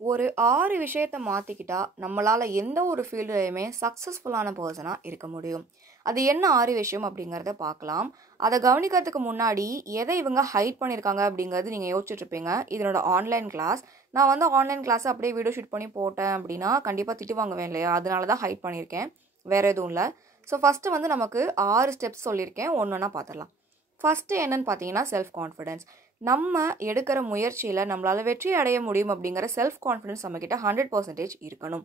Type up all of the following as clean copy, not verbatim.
ஒரு 6 விஷயத்த மாத்திக்கிட்டா, நம்மளால எந்த ஒரு ஃபீல்டுலயுமே சக்சஸ்ஃபுல்லான பெர்சனா இருக்க முடியும். அது என்ன 6 விஷயம் அப்படிங்கிறத பார்க்கலாம். அத கவனிக்கிறதுக்கு முன்னாடி, எத இவங்க ஹைட் பண்ணியிருக்காங்க அப்படிங்கிறது நீங்க யோசிச்சுட்டு இருப்பீங்க. இதனோட ஆன்லைன் கிளாஸ். நான் வந்து ஆன்லைன் கிளாஸ அப்படியே வீடியோ ஷூட் பண்ணி போட்டேன் அப்படின்னா, கண்டிப்பா திட்டு வாங்குவேன் இல்லையா? அதனால தான் ஹைட் பண்ணியிருக்கேன். வேற எதுவும் இல்ல. ஸோ ஃபர்ஸ்ட்டு வந்து நமக்கு 6 ஸ்டெப்ஸ் சொல்லியிருக்கேன். ஒண்ணொண்ணா பார்த்துடலாம். ஃபர்ஸ்ட்டு என்னன்னு பார்த்தீங்கன்னா, செல்ஃப் கான்ஃபிடன்ஸ். நம்ம எடுக்கிற முயற்சியில் நம்மளால் வெற்றி அடைய முடியும் அப்படிங்கிற செல்ஃப் கான்ஃபிடன்ஸ் நம்மக்கிட்ட 100% இருக்கணும்.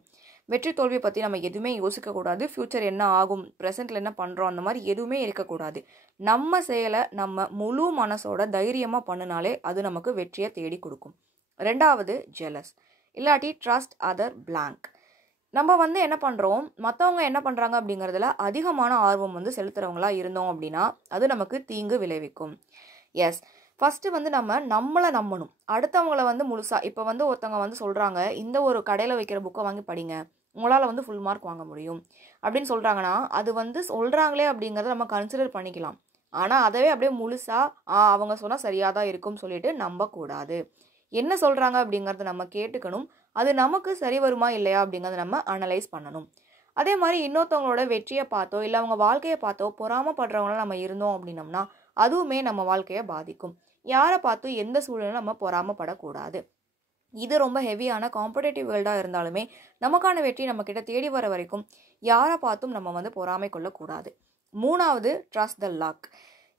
வெற்றி தோல்வியை பற்றி நம்ம எதுவுமே யோசிக்கக்கூடாது. ஃப்யூச்சர் என்ன ஆகும், ப்ரெசென்ட்டில் என்ன பண்ணுறோம், அந்த மாதிரி எதுவுமே இருக்கக்கூடாது. நம்ம செயலை நம்ம முழு மனசோட தைரியமாக பண்ணினாலே அது நமக்கு வெற்றியை தேடி கொடுக்கும். ரெண்டாவது, ஜெலஸ் இல்லாட்டி ட்ரஸ்ட் அதர் பிளாங்க். நம்ம வந்து என்ன பண்ணுறோம், மற்றவங்க என்ன பண்ணுறாங்க அப்படிங்கிறதுல அதிகமான ஆர்வம் வந்து செலுத்துகிறவங்களா இருந்தோம் அப்படின்னா அது நமக்கு தீங்கு விளைவிக்கும். எஸ், ஃபஸ்ட்டு வந்து நம்மளை நம்பணும். அடுத்தவங்கள வந்து முழுசாக இப்போ வந்து ஒருத்தவங்க வந்து சொல்கிறாங்க, இந்த ஒரு கடையில் வைக்கிற புக்கை வாங்கி படிங்க, உங்களால் வந்து ஃபுல் மார்க் வாங்க முடியும் அப்படின்னு சொல்கிறாங்கன்னா, அது வந்து சொல்கிறாங்களே அப்படிங்கிறத நம்ம கன்சிடர் பண்ணிக்கலாம். ஆனால் அதவே அப்படியே முழுசாக அவங்க சொன்னால் சரியாக தான் இருக்கும்னு சொல்லிட்டு நம்பக்கூடாது. என்ன சொல்கிறாங்க அப்படிங்கிறத நம்ம கேட்டுக்கணும். அது நமக்கு சரி வருமா இல்லையா அப்படிங்கிறத நம்ம அனலைஸ் பண்ணணும். அதே மாதிரி இன்னொருத்தவங்களோட வெற்றியை பார்த்தோ இல்லை அவங்க வாழ்க்கையை பார்த்தோ பொறாமப்படுறவங்கள நம்ம இருந்தோம் அப்படின்னம்னா அதுவுமே நம்ம வாழ்க்கையை பாதிக்கும். யாரை பார்த்தும் எந்த சூழ்நிலையும் நம்ம பொறாமப்படக்கூடாது. இது ரொம்ப ஹெவியான காம்படேட்டிவ் வேர்ல்டாக இருந்தாலுமே நமக்கான வெற்றி நம்ம கிட்ட தேடி வர வரைக்கும் யாரை பார்த்தும் நம்ம வந்து பொறாமை கொள்ளக்கூடாது. மூணாவது, ட்ரஸ்ட் த லக்.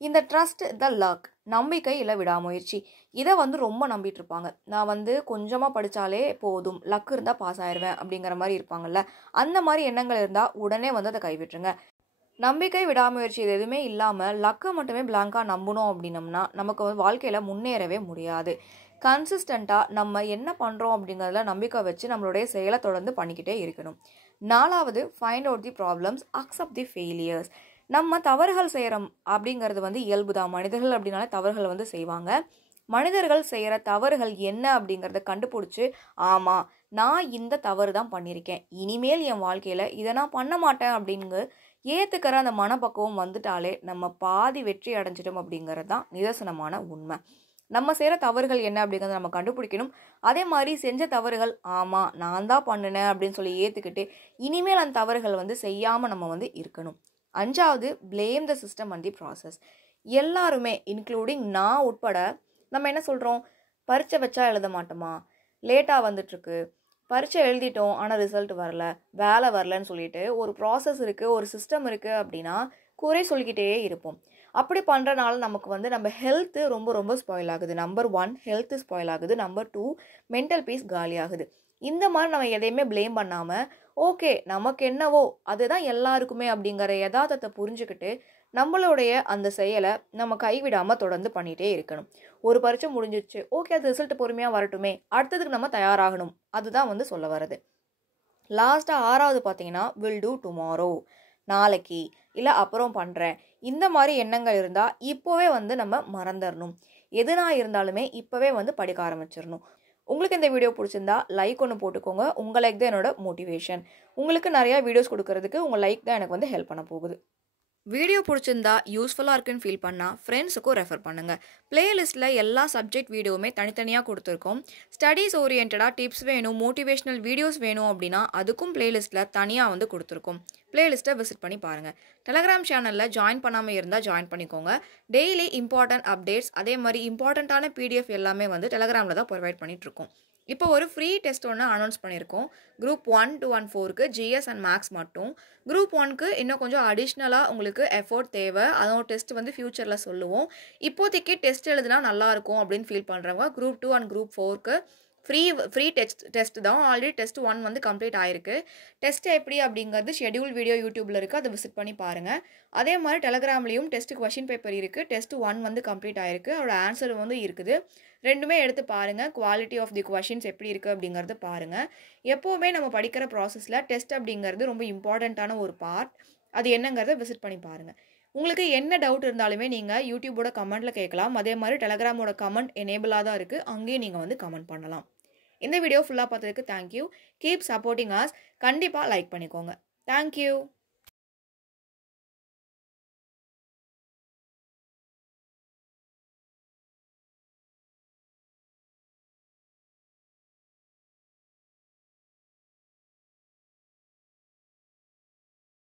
இந்த ட்ரஸ்ட் த லக், நம்பிக்கை இல்லை விடாமுயற்சி. இதை வந்து ரொம்ப நம்பிட்டு இருப்பாங்க. நான் வந்து கொஞ்சமாக படித்தாலே போதும், லக் இருந்தால் பாஸ் ஆயிடுவேன் அப்படிங்கிற மாதிரி இருப்பாங்கல்ல. அந்த மாதிரி எண்ணங்கள் இருந்தால் உடனே வந்து அதை கைவிட்டுருங்க. நம்பிக்கை விடாமுயற்சி இது எதுவுமே இல்லாமல் லக்கை மட்டுமே பிளாங்காக நம்பணும் அப்படின்னம்னா நமக்கு வந்து வாழ்க்கையில் முன்னேறவே முடியாது. கன்சிஸ்டண்ட்டாக நம்ம என்ன பண்ணுறோம் அப்படிங்கிறதுல நம்பிக்கை வச்சு நம்மளுடைய செயலை தொடர்ந்து பண்ணிக்கிட்டே இருக்கணும். நாலாவது, find out the problems, accept the failures. நம்ம தவறுகள் செய்கிறோம் அப்படிங்கிறது வந்து இயல்பு தான். மனிதர்கள் அப்படின்னாலே தவறுகள் வந்து செய்வாங்க. மனிதர்கள் செய்கிற தவறுகள் என்ன அப்படிங்கிறத கண்டுபிடிச்சி, ஆமாம் நான் இந்த தவறு தான் பண்ணியிருக்கேன், இனிமேல் என் வாழ்க்கையில் இதை நான் பண்ண மாட்டேன் அப்படிங்க ஏற்றுக்கிற அந்த மனப்பக்குவம் வந்துட்டாலே நம்ம பாதி வெற்றி அடைஞ்சிட்டோம் அப்படிங்கிறது தான் நிதர்சனமான உண்மை. நம்ம செய்கிற தவறுகள் என்ன அப்படிங்கிறத நம்ம கண்டுபிடிக்கணும். அதே மாதிரி செஞ்ச தவறுகள் ஆமாம் நான் தான் பண்ணினேன் அப்படின்னு சொல்லி ஏற்றுக்கிட்டு இனிமேல் அந்த தவறுகள் வந்து செய்யாமல் நம்ம வந்து இருக்கணும். அஞ்சாவது, blame the system and the process. எல்லாருமே இன்க்ளூடிங் நான் உட்பட நம்ம என்ன சொல்கிறோம், பரீட்சை வச்சா எழுத மாட்டோமா, லேட்டாக வந்துட்டுருக்கு, பரீட்சை எழுதிட்டோம் ஆனால் ரிசல்ட் வரல, வேலை வரலன்னு சொல்லிட்டு ஒரு ப்ராசஸ் இருக்குது, ஒரு சிஸ்டம் இருக்குது அப்படின்னா குறை சொல்லிக்கிட்டே இருப்போம். அப்படி பண்ணுறனால நமக்கு வந்து நம்ம ஹெல்த்து ரொம்ப ரொம்ப ஸ்பாயில் ஆகுது. நம்பர் 1 ஹெல்த்து ஸ்பாயில் ஆகுது. நம்பர் 2 மென்டல் பீஸ் காலி ஆகுது. இந்த மாதிரி நம்ம எதையுமே ப்ளேம் பண்ணாமல், ஓகே நமக்கு என்னவோ அதுதான் எல்லாருக்குமே அப்படிங்கிற யதார்த்தத்தை புரிஞ்சுக்கிட்டு நம்மளுடைய அந்த செயலை நம்ம கைவிடாமல் தொடர்ந்து பண்ணிகிட்டே இருக்கணும். ஒரு பரீட்சை முடிஞ்சிச்சு, ஓகே அது ரிசல்ட் பொறுமையாக வரட்டுமே, அடுத்ததுக்கு நம்ம தயாராகணும். அதுதான் வந்து சொல்ல வருது. லாஸ்ட்டாக ஆறாவது பார்த்தீங்கன்னா, வில் டூ டுமாரோ, நாளைக்கு இல்லை அப்புறம் பண்ணுறேன், இந்த மாதிரி எண்ணங்கள் இருந்தால் இப்போவே வந்து நம்ம மறந்துடணும். எதுனா இருந்தாலுமே இப்போவே வந்து படிக்க ஆரம்பிச்சிடணும். உங்களுக்கு இந்த வீடியோ பிடிச்சிருந்தா லைக் ஒன்று போட்டுக்கோங்க. உங்கள் லைக் தான் என்னோட மோட்டிவேஷன். உங்களுக்கு நிறையா வீடியோஸ் கொடுக்கறதுக்கு உங்கள் லைக் தான் எனக்கு வந்து ஹெல்ப் பண்ண போகுது. வீடியோ பிடிச்சிருந்தா யூஸ்ஃபுல்லாக இருக்குன்னு ஃபீல் பண்ணால் ஃப்ரெண்ட்ஸுக்கும் ரெஃபர் பண்ணுங்கள். பிளேலிஸ்ட்டில் எல்லா சப்ஜெக்ட் வீடியோவுமே தனித்தனியாக கொடுத்துருக்கோம். ஸ்டடீஸ் ஓரியன்டாக டிப்ஸ் வேணும், மோட்டிவேஷ்னல் வீடியோஸ் வேணும் அப்படின்னா அதுக்கும் பிளேலிஸ்ட்டில் தனியாக வந்து கொடுத்துருக்கோம். பிளேலிஸ்ட்டை விசிட் பண்ணி பாருங்கள். டெலகிராம் சேனலில் ஜாயின் பண்ணாமல் இருந்தால் ஜாயின் பண்ணிக்கோங்க. டெய்லி இம்பார்ட்டன்ட் அப்டேட்ஸ், அதே மாதிரி இம்பார்ட்டண்ட்டான பிடிஎஃப் எல்லாமே வந்து டெலகிராமில் தான் ப்ரொவைட் பண்ணிகிட்ருக்கோம். இப்போ ஒரு ஃப்ரீ டெஸ்ட் ஒன்று அனௌன்ஸ் பண்ணியிருக்கோம். குரூப் 1 to 4க்கு ஜிஎஸ் அண்ட் மேக்ஸ் மட்டும். குரூப் 1க்கு இன்னும் கொஞ்சம் அடிஷ்னலாக உங்களுக்கு எஃபோர்ட் தேவை. அதோட டெஸ்ட் வந்து ஃப்யூச்சரில் சொல்லுவோம். இப்போதைக்கு டெஸ்ட் எழுதுனா நல்லாயிருக்கும் அப்படின்னு ஃபீல் பண்ணுறவங்க குரூப் 2 அண்ட் குரூப் 4க்கு ஃப்ரீ டெஸ்ட் தான். ஆல்ரெடி டெஸ்ட் 1 வந்து கம்ப்ளீட் ஆயிருக்கு. டெஸ்ட் எப்படி அப்படிங்கிறது ஷெடியூல் வீடியோ யூடியூப்பில் இருக்குது, அதை விசிட் பண்ணி பாருங்கள். அதே மாதிரி டெலகிராம்லேயும் டெஸ்ட் கொஷின் பேப்பர் இருக்குது. டெஸ்ட் 1 வந்து கம்ப்ளீட் ஆயிருக்கு, அதோட ஆன்சர் வந்து இருக்குது. ரெண்டுமே எடுத்து பாருங்கள். குவாலிட்டி ஆஃப் தி கொஷின்ஸ் எப்படி இருக்குது அப்படிங்கிறது பாருங்கள். எப்போவுமே நம்ம படிக்கிற ப்ராசஸில் டெஸ்ட் அப்படிங்கிறது ரொம்ப இம்பார்ட்டண்ட்டான ஒரு பார்ட். அது என்னங்கிறத விசிட் பண்ணி பாருங்கள். உங்களுக்கு என்ன டவுட் இருந்தாலுமே நீங்கள் யூடியூபோட கமெண்ட்டில் கேட்கலாம். அதே மாதிரி டெலகிராமோட கமெண்ட் எனேபிளாக தான் இருக்குது, அங்கேயும் நீங்கள் வந்து கமெண்ட் பண்ணலாம். இந்த வீடியோ ஃபுல்லாக பார்த்ததுக்கு தேங்க்யூ. Keep supporting us. கண்டிப்பாக லைக் பண்ணிக்கோங்க. தேங்க்யூ.